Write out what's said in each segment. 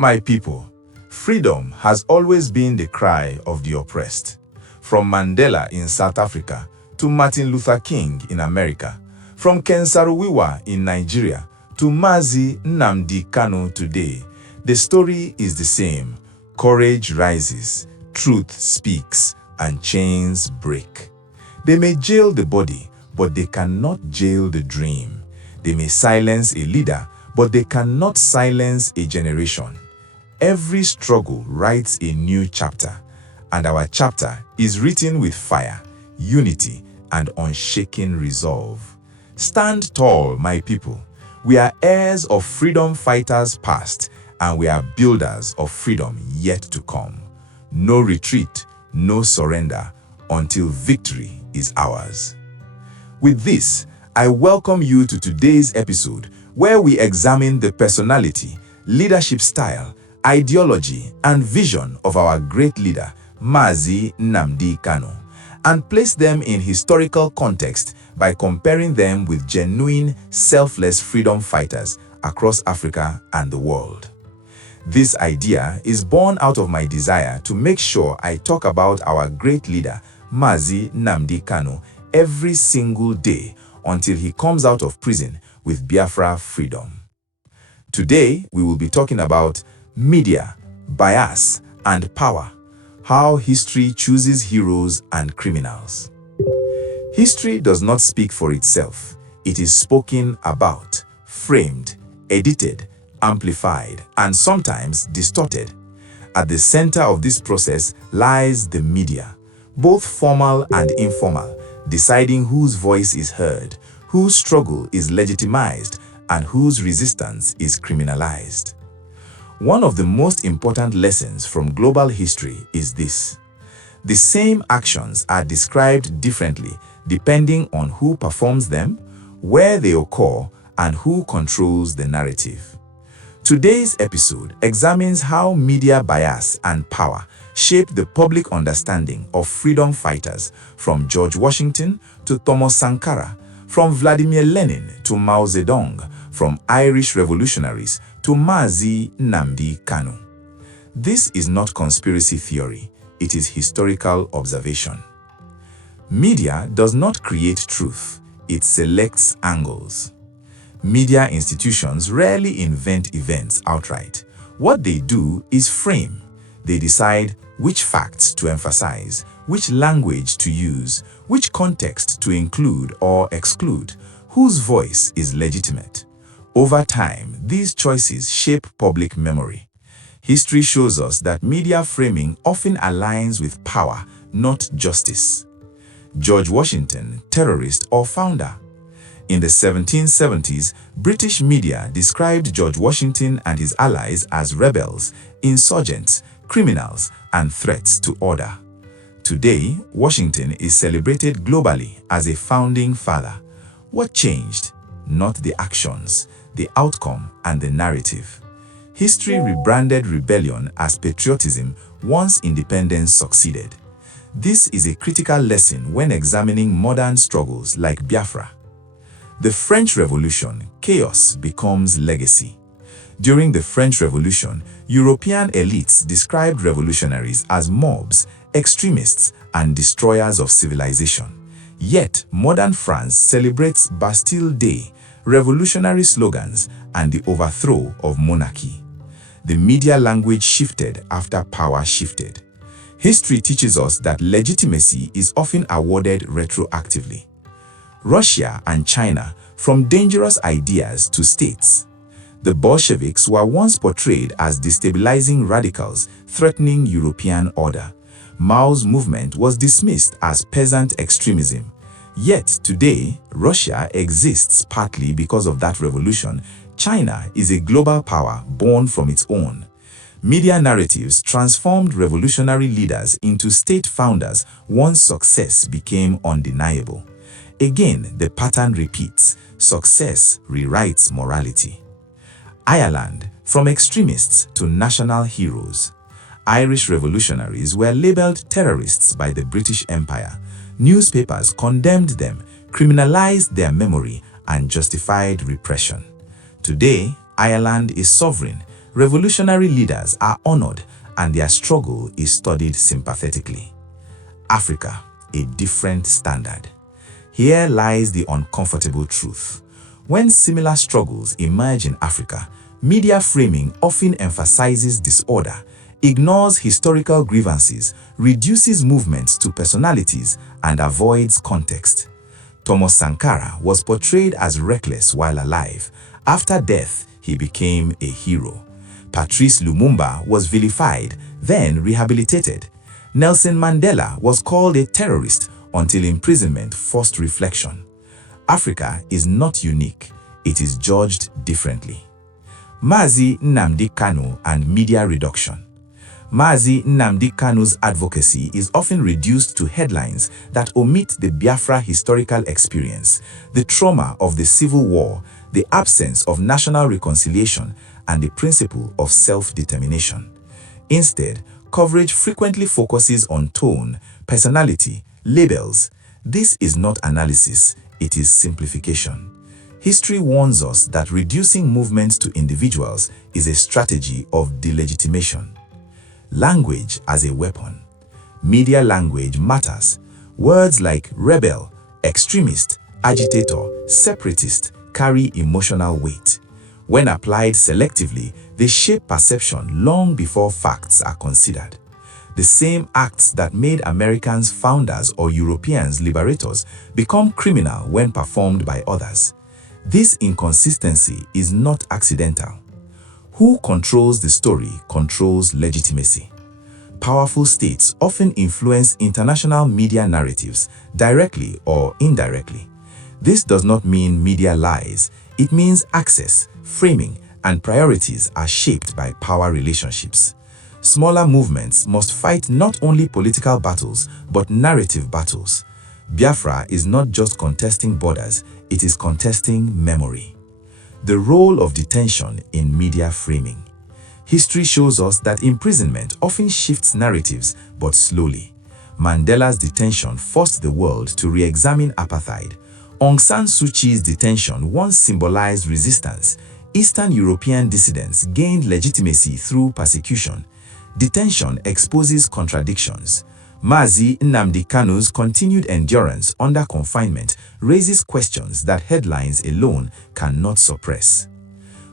My people, freedom has always been the cry of the oppressed. From Mandela in South Africa to Martin Luther King in America, from Ken Saro-Wiwa in Nigeria to Mazi Nnamdi Kanu today, the story is the same. Courage rises, truth speaks, and chains break. They may jail the body, but they cannot jail the dream. They may silence a leader, but they cannot silence a generation. Every struggle writes a new chapter, and our chapter is written with fire, unity, and unshaken resolve. Stand tall, my people. We are heirs of freedom fighters past, and we are builders of freedom yet to come. No retreat, no surrender, until victory is ours. With this, I welcome you to today's episode, where we examine the personality, leadership style, ideology, and vision of our great leader, Mazi Nnamdi Kanu, and place them in historical context by comparing them with genuine, selfless freedom fighters across Africa and the world. This idea is born out of my desire to make sure I talk about our great leader, Mazi Nnamdi Kanu, every single day until he comes out of prison with Biafra freedom. Today, we will be talking about media, bias, and power, how history chooses heroes and criminals. History does not speak for itself. It is spoken about, framed, edited, amplified, and sometimes distorted. At the center of this process lies the media, both formal and informal, deciding whose voice is heard, whose struggle is legitimized, and whose resistance is criminalized. One of the most important lessons from global history is this: the same actions are described differently depending on who performs them, where they occur, and who controls the narrative. Today's episode examines how media bias and power shaped the public understanding of freedom fighters, from George Washington to Thomas Sankara, from Vladimir Lenin to Mao Zedong, from Irish revolutionaries to Mazi Nnamdi Kanu. This is not conspiracy theory, it is historical observation. Media does not create truth, it selects angles. Media institutions rarely invent events outright. What they do is frame. They decide which facts to emphasize, which language to use, which context to include or exclude, whose voice is legitimate. Over time, these choices shape public memory. History shows us that media framing often aligns with power, not justice. George Washington, terrorist or founder? In the 1770s, British media described George Washington and his allies as rebels, insurgents, criminals, and threats to order. Today, Washington is celebrated globally as a founding father. What changed? Not the actions, the outcome, and the narrative. History rebranded rebellion as patriotism once independence succeeded. This is a critical lesson when examining modern struggles like Biafra. The French Revolution, chaos becomes legacy. During the French Revolution, European elites described revolutionaries as mobs, extremists, and destroyers of civilization. Yet, modern France celebrates Bastille Day, revolutionary slogans, and the overthrow of monarchy. The media language shifted after power shifted. History teaches us that legitimacy is often awarded retroactively. Russia and China, from dangerous ideas to states. The Bolsheviks were once portrayed as destabilizing radicals threatening European order. Mao's movement was dismissed as peasant extremism. Yet today, Russia exists partly because of that revolution. China is a global power born from its own. Media narratives transformed revolutionary leaders into state founders once success became undeniable. Again, the pattern repeats. Success rewrites morality. Ireland, from extremists to national heroes. Irish revolutionaries were labeled terrorists by the British Empire. Newspapers condemned them, criminalized their memory, and justified repression. Today, Ireland is sovereign, Revolutionary leaders are honored and their struggle is studied sympathetically. Africa, a different standard. Here lies the uncomfortable truth. When similar struggles emerge in Africa, media framing often emphasizes disorder, ignores historical grievances, reduces movements to personalities, and avoids context. Thomas Sankara was portrayed as reckless while alive. After death, he became a hero. Patrice Lumumba was vilified, then rehabilitated. Nelson Mandela was called a terrorist until imprisonment forced reflection. Africa is not unique, it is judged differently. Mazi Nnamdi Kanu and media reduction. Mazi Nnamdi Kanu's advocacy is often reduced to headlines that omit the Biafra historical experience, the trauma of the civil war, the absence of national reconciliation, and the principle of self-determination. Instead, coverage frequently focuses on tone, personality, labels. This is not analysis, it is simplification. History warns us that reducing movements to individuals is a strategy of delegitimation. Language as a weapon. Media language matters. Words like rebel, extremist, agitator, separatist carry emotional weight. When applied selectively, they shape perception long before facts are considered. The same acts that made Americans founders or Europeans liberators become criminal when performed by others. This inconsistency is not accidental. Who controls the story controls legitimacy. Powerful states often influence international media narratives, directly or indirectly. This does not mean media lies. It means access, framing, and priorities are shaped by power relationships. Smaller movements must fight not only political battles, but narrative battles. Biafra is not just contesting borders, it is contesting memory. The role of detention in media framing. History shows us that imprisonment often shifts narratives, but slowly. Mandela's detention forced the world to re-examine apartheid. Aung San Suu Kyi's detention once symbolized resistance. Eastern European dissidents gained legitimacy through persecution. Detention exposes contradictions. Mazi Nnamdi Kanu's continued endurance under confinement raises questions that headlines alone cannot suppress.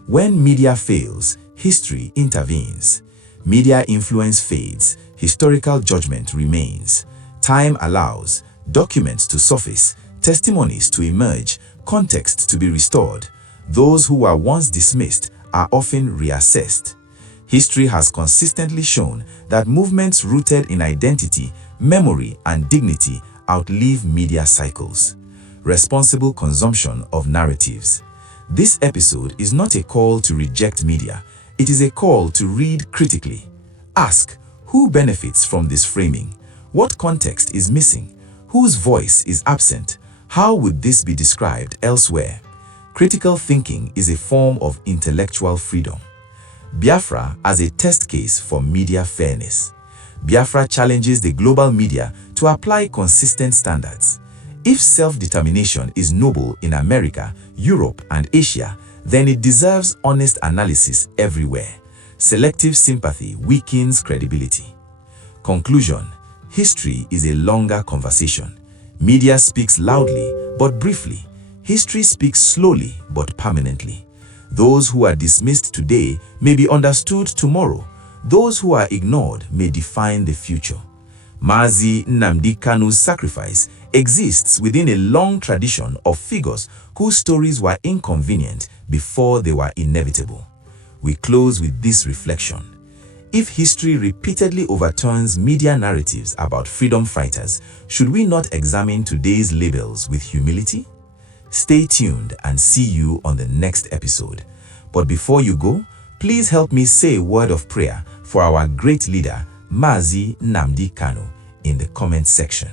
When media fails, history intervenes. Media influence fades, historical judgment remains. Time allows documents to surface, testimonies to emerge, context to be restored. Those who were once dismissed are often reassessed. History has consistently shown that movements rooted in identity, memory, and dignity outlive media cycles. Responsible consumption of narratives. This episode is not a call to reject media. It is a call to read critically. Ask, who benefits from this framing? What context is missing? Whose voice is absent? How would this be described elsewhere? Critical thinking is a form of intellectual freedom. Biafra as a test case for media fairness. Biafra challenges the global media to apply consistent standards. If self-determination is noble in America, Europe, and Asia, then it deserves honest analysis everywhere. Selective sympathy weakens credibility. Conclusion: history is a longer conversation. Media speaks loudly but briefly. History speaks slowly but permanently. Those who are dismissed today may be understood tomorrow. Those who are ignored may define the future. Mazi Nnamdi Kanu's sacrifice exists within a long tradition of figures whose stories were inconvenient before they were inevitable. We close with this reflection. If history repeatedly overturns media narratives about freedom fighters, should we not examine today's labels with humility? Stay tuned and see you on the next episode. But before you go, please help me say a word of prayer for our great leader, Mazi Nnamdi Kanu, in the comment section.